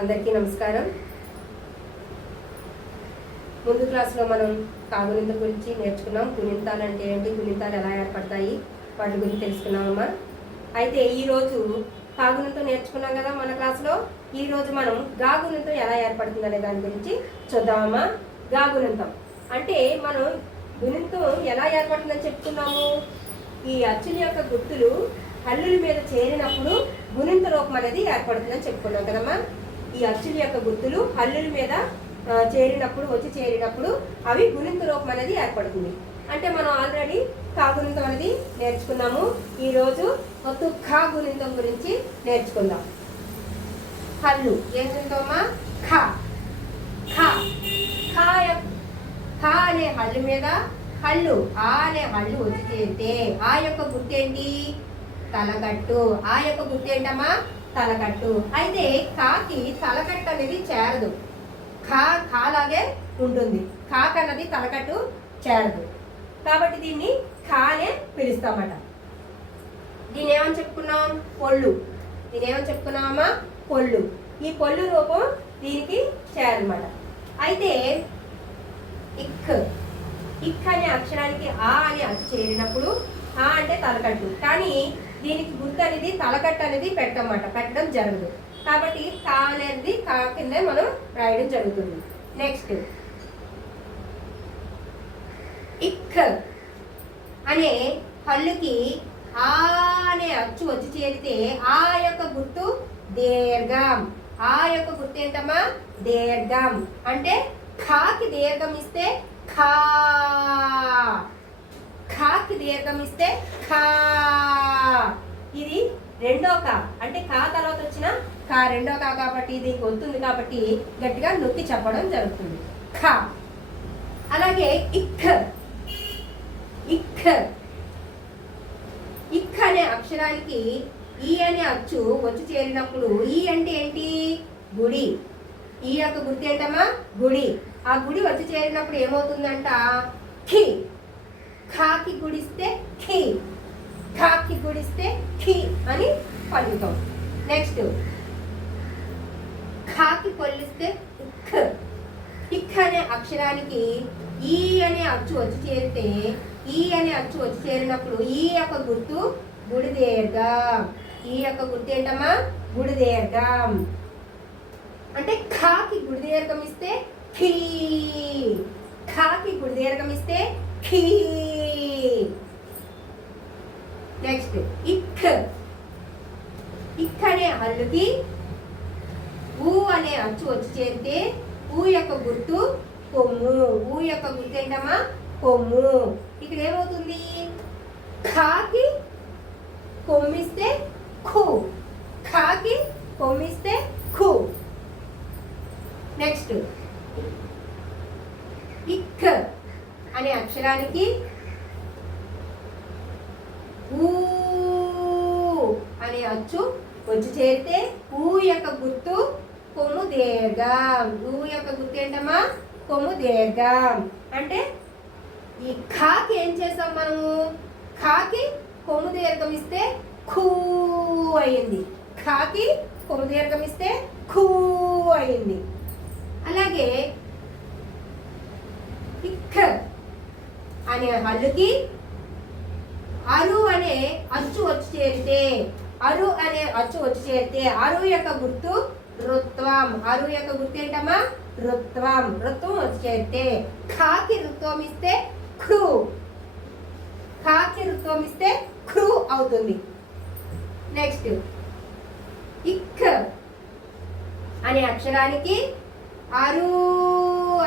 అందరికీ నమస్కారం. ముందు క్లాస్లో మనం కాగునింత గురించి నేర్చుకున్నాం. గుణింతాలు అంటే ఏంటి, గుణింతాలు ఎలా ఏర్పడతాయి, వాటి గురించి తెలుసుకున్నామమ్మా. అయితే ఈరోజు కాగునింతం నేర్చుకున్నాం కదా మన క్లాస్లో. ఈరోజు మనం గాగునింతం ఎలా ఏర్పడుతుంది అనే దాని గురించి చూద్దామమ్మా. గాగునింతం అంటే మనం గుణింతం ఎలా ఏర్పడుతుందని చెప్పుకున్నాము. ఈ అచ్చుల యొక్క గుర్తులు హల్లుల మీద చేరినప్పుడు గుణింత రూపం అనేది ఏర్పడుతుందని చెప్పుకున్నాం కదమ్మా. ఈ అచ్చుల యొక్క గుర్తులు హల్లుల మీద చేరినప్పుడు అవి గుణింత రూపం అనేది ఏర్పడుతుంది. అంటే మనం ఆల్రెడీ కాగుణింతం అనేది నేర్చుకున్నాము. ఈరోజు మొత్తం ఖాగుణింతం గురించి నేర్చుకుందాం. హల్లు ఏం గుణింతమ్మా? ఖ. ఖ అనే హల్లు మీద హల్లు ఆ అనే హల్లు వచ్చి చేరితే ఆ యొక్క గుర్తు ఏంటి? తలకట్టు. ఆ యొక్క గుర్తు ఏంటమ్మా? తలకట్టు. అయితే కాకి తలకట్టు అనేది చేరదు, ఖాలాగే ఉంటుంది. కాకి అన్నది తలకట్టు చేరదు, కాబట్టి దీన్ని ఖా అనే పిలుస్తామట. దీని ఏమని చెప్పుకున్నాం? పొళ్ళు. దీని ఏమని చెప్పుకున్నామమ్మా? పొళ్ళు. ఈ పొళ్ళు రూపం దీనికి చేరనమాట. అయితే ఇక్ అనే అక్షరానికి ఆ అనే అచ్చు చేరినప్పుడు ఆ అంటే తలకట్టు, కానీ దీనికి గుర్తు అనేది తలకట్టు అనేది పెట్టడం జరగదు. కాబట్టి కా అనేది కా కింద మనం రాయడం జరుగుతుంది. నెక్స్ట్ ఇక్ అనే హల్లుకి ఆ అనే అచ్చు వచ్చి చేరితే ఆ యొక్క గుర్తు దీర్ఘం. ఆ యొక్క గుర్తు ఏంటమ్మా? దీర్ఘం. అంటే ఖాకి దీర్ఘం ఇస్తే ఖా, ఖాకి దీర్ఘం ఇస్తే ఖా. ఇది రెండో కా, అంటే కా తర్వాత వచ్చిన కా రెండో కా కాబట్టి దీనికి వస్తుంది, కాబట్టి గట్టిగా నొక్కి చెప్పడం జరుగుతుంది. ఖా. అలాగే ఇక్ అనే అక్షరానికి ఈ అనే అచ్చు వచ్చి చేరినప్పుడు ఈ అంటే ఏంటి? గుడి. ఈ యొక్క గుర్తు ఏంటమ్మా? గుడి. ఆ గుడి వచ్చి చేరినప్పుడు ఏమవుతుందంట? ఖి. ఖాకి గుడిస్తే ఖి, ఖాకి గుడిస్తే ఖి అని పలుకుతాం. నెక్స్ట్ ఖాకి పొల్లిస్తే ఇక్. ఇక్ అనే అక్షరానికి ఈ అనే అచ్చు వచ్చి చేరితే ఈ అనే అచ్చు వచ్చి చేరినప్పుడు ఈ యొక్క గుర్తు గుడి దీర్ఘం. ఈ యొక్క గుర్తు ఏంటమ్మా? గుడి దీర్ఘం. అంటే ఖాకి గుడి దీర్ఘం ఇస్తే ఖీ, ఖాకి గుడి దీర్ఘం ఇస్తే ఖీ. నెక్స్ట్ ఇక్ అనే హల్లుకి ఊ అనే అచ్చు వచ్చి చేరితే ఊ యొక్క గుర్తు కొమ్ము. ఊ యొక్క గుర్తు ఏంటమ్మా? కొమ్ము. ఇక్కడ ఏమవుతుంది? ఖాకి కొమ్మిస్తే ఖు, ఖాకి కొమ్మిస్తే ఖు. నెక్స్ట్ ఇక్ అనే అక్షరానికి ఊ అనే అచ్చు వచ్చి చేరితే ఊ యొక్క గుర్తు కొమ్ము దీర్ఘం. ఊ యొక్క గుర్తు ఏంటమ్మా? కొమ్ము దీర్ఘం. అంటే ఈ ఖాకి ఏం చేసాం మనము? ఖాకి కొమ్ము దీర్ఘం ఇస్తే ఖూ అయింది. ఖాకి కొమ్ము దీర్ఘం ఇస్తే ఖూ అయింది. అలాగే ఇక్ అనే హల్లుకి అరు అనే అచ్చు వచ్చి చేరితే అరు అనే అచ్చు వచ్చి చేరితే అరు యొక్క గుర్తు రుత్వం. అరు యొక్క గుర్తు ఏంటమ్మా? రుత్వం. రుత్వం వచ్చి చేరితే ఖాకి రుత్వం ఇస్తే ఖృ, ఖాకి రుత్వం ఇస్తే ఖృ అవుతుంది. నెక్స్ట్ ఇక్ అనే అక్షరానికి అరు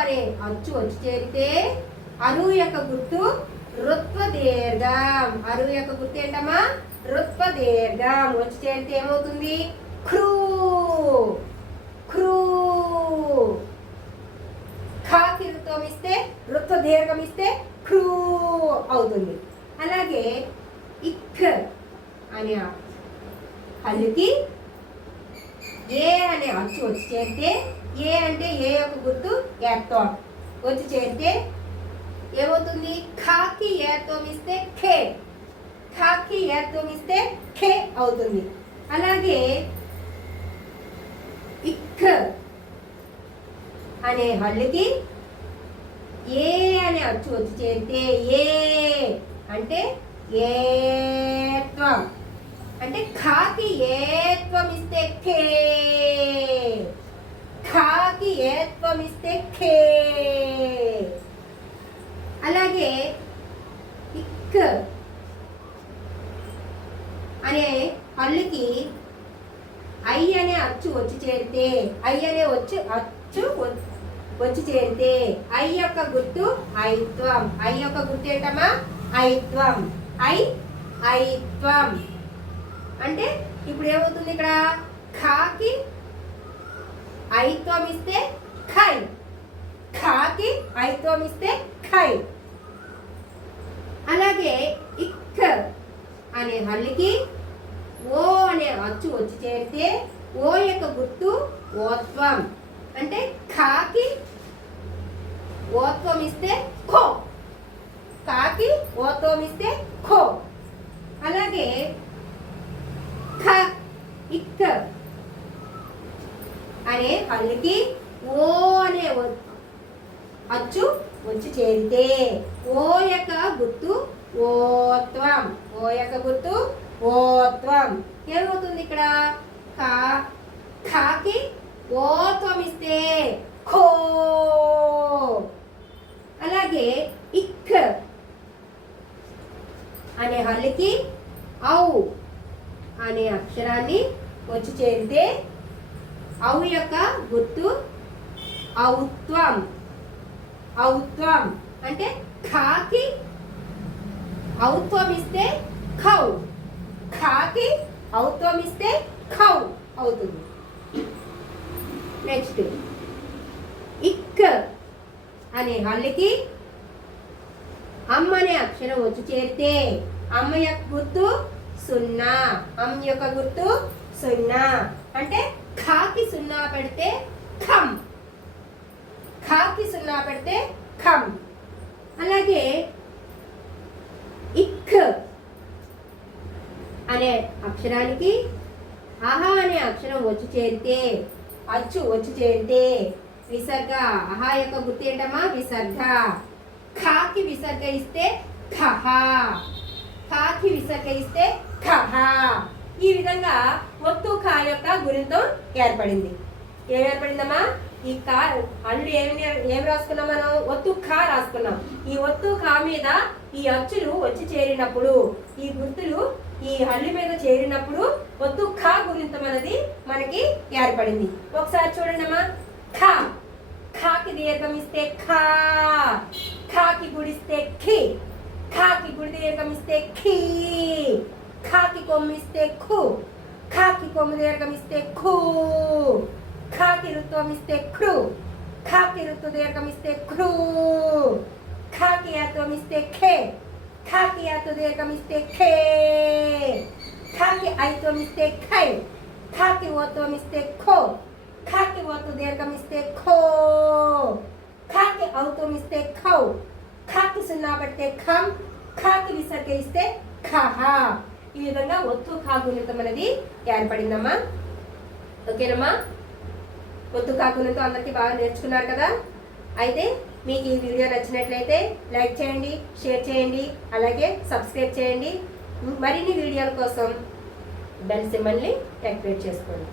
అనే అచ్చు వచ్చి చేరితే అరు యొక్క గుర్తు రుత్వ దీర్ఘం. అరు యొక్క గుర్తు ఏంటమ్మా? రుత్వ దీర్ఘం. వచ్చి చేరితే ఏమవుతుంది? Crew, crew. ఖాకి రుత్వం ఇస్తే రుత్వ దీర్ఘం ఇస్తే క్రూ అవుతుంది. అలాగే ఇక్ అనే హల్లుకి ఏ అనే అచ్చు వచ్చి చేరితే ఏ అంటే ఏ యొక్క గుర్తు ఏత్వం వచ్చి చేరితే ఏమవుతుంది? ఖాకి ఏత్వం ఇస్తే ఖే, ఖాకి ఏత్వం ఇస్తే ఖే అవుతుంది. అలాగే ఇక్ అనే హల్లుకి ఏ అనే అచ్చు వచ్చి చేరితే ఏ అంటే ఏత్వం, అంటే ఖాకి ఏత్వం ఇస్తే ఖే, ఖాకి ఏత్వం ఇస్తే ఖే. అలాగే ఇక్ అనే హల్లుకి ఐ అనే అచ్చు వచ్చి చేరితే, ఐ అనే అచ్చు వచ్చి చేరితే ఐ యొక్క గుర్తు ఐత్వం. ఐ యొక్క గుర్తు ఏంటమ్మా? ఐత్వం. ఐత్వం అంటే ఇప్పుడు ఏమవుతుంది ఇక్కడ? ఖాకి ఐత్వం ఇస్తే ఖై, ఖాకి ఐత్వం ఇస్తే ఖై. అలాగే ఇక్ అనే హల్లుకి ఓ అనే అచ్చు వచ్చి చేరితే ఓ యొక్క గుర్తు ఓత్వం, అంటే ఖాకి ఓత్వం ఇస్తే ఖో, ఖాకి ఓత్వం ఇస్తే ఖో. అలాగే ఖ ఇక్ అనే హల్లుకి ఓ అనే అచ్చు వచ్చి చేరితే ఓ యొక్క గుర్తు ఓత్వం, ఓ యొక్క గుర్తు ఓత్వం. ఏమవుతుంది ఇక్కడ? ఖాకి ఓత్వం ఇస్తే ఖో. అలాగే ఇక్ అనే హల్లుకి ఔ అనే అక్షరాన్ని వచ్చి చేరితే ఔ యొక్క గుర్తు ఔత్వం, ఔత్వం అంటే ఖాకి ఔత్వం ఇస్తే ఖౌ, ఖాకి ఔత్వం ఇస్తే ఖౌ అవుతుంది. నెక్స్ట్ ఇక్ అనే హల్లుకి అమ్మ అనే అక్షరం వచ్చి చేరితే అమ్మ యొక్క గుర్తు సున్నా, అమ్మ యొక్క గుర్తు సున్నా, అంటే ఖాకి సున్నా పెడితే ఖం, ఖాకి సున్నా పెడితే ఖం. అలాగే ఇక్ అనే అక్షరానికి ఆహా అనే అక్షరం వచ్చి చేరితే, అచ్చు వచ్చి చేరితే విసర్గ. ఆహా యొక్క గుర్తు ఏంటమ్మా? విసర్గ. ఖాకి విసర్గ ఇస్తే ఖహ, ఖాకి విసర్గ ఇస్తే ఖహ. ఈ విధంగా ఒత్తు ఖా యొక్క గుణితం ఏర్పడింది. ఏం ఏర్పడిందమ్మా? ఈ కా అల్లు ఏం రాసుకున్నాం మనం? ఒత్తు ఖా రాసుకున్నాం. ఈ ఒత్తు ఖా మీద ఈ అచ్చులు వచ్చి చేరినప్పుడు, ఈ గుర్తులు ఈ హల్లు మీద చేరినప్పుడు ఒత్తు ఖా గుణితం అనేది మనకి ఏర్పడింది. ఒకసారి చూడండి అమ్మా. ఖా, ఖాకి దీర్ఘం ఇస్తే ఖా, ఖాకి గుడిస్తే ఖి, ఖాకి గుడి దీర్ఘం ఇస్తే ఖీ, ఖాకి కొమ్ము ఇస్తే ఖు, ఖాకి కొమ్ము దీర్ఘం ఇస్తే ఖూ, ఖాకి రుత్వం ఇస్తే ఖృ, ఖాకి రుత్తు దీర్ఘం ఇస్తే ఖృ, ఖాకి యాత్వం ఇస్తే ఖే, ఖాకి యాతు దీర్ఘం ఇస్తే ఖే, ఖాకి ఐత్వం ఇస్తే ఖై, ఖాకి ఓత్వం ఇస్తే ఖో, ఖాకి ఓత్తు దీర్ఘం ఇస్తే ఖో, ఖాకి ఔత్వం ఇస్తే ఖౌ, ఖాకి సున్నా పెడితే ఖం, ఖాకి విసర్గ ఇస్తే ఖహ. ఈ విధంగా ఒత్తు ఖా గుణితం అనేది ఏర్పడిందమ్మా. ఓకేనమ్మా? ఒత్తు ఖా గుణితం అందరికీ బాగా నేర్చుకున్నారు కదా. అయితే మీకు ఈ వీడియో నచ్చినట్లయితే లైక్ చేయండి, షేర్ చేయండి, అలాగే సబ్స్క్రైబ్ చేయండి. మరిన్ని వీడియోల కోసం బెల్ సింబల్ని యాక్టివేట్ చేసుకోండి.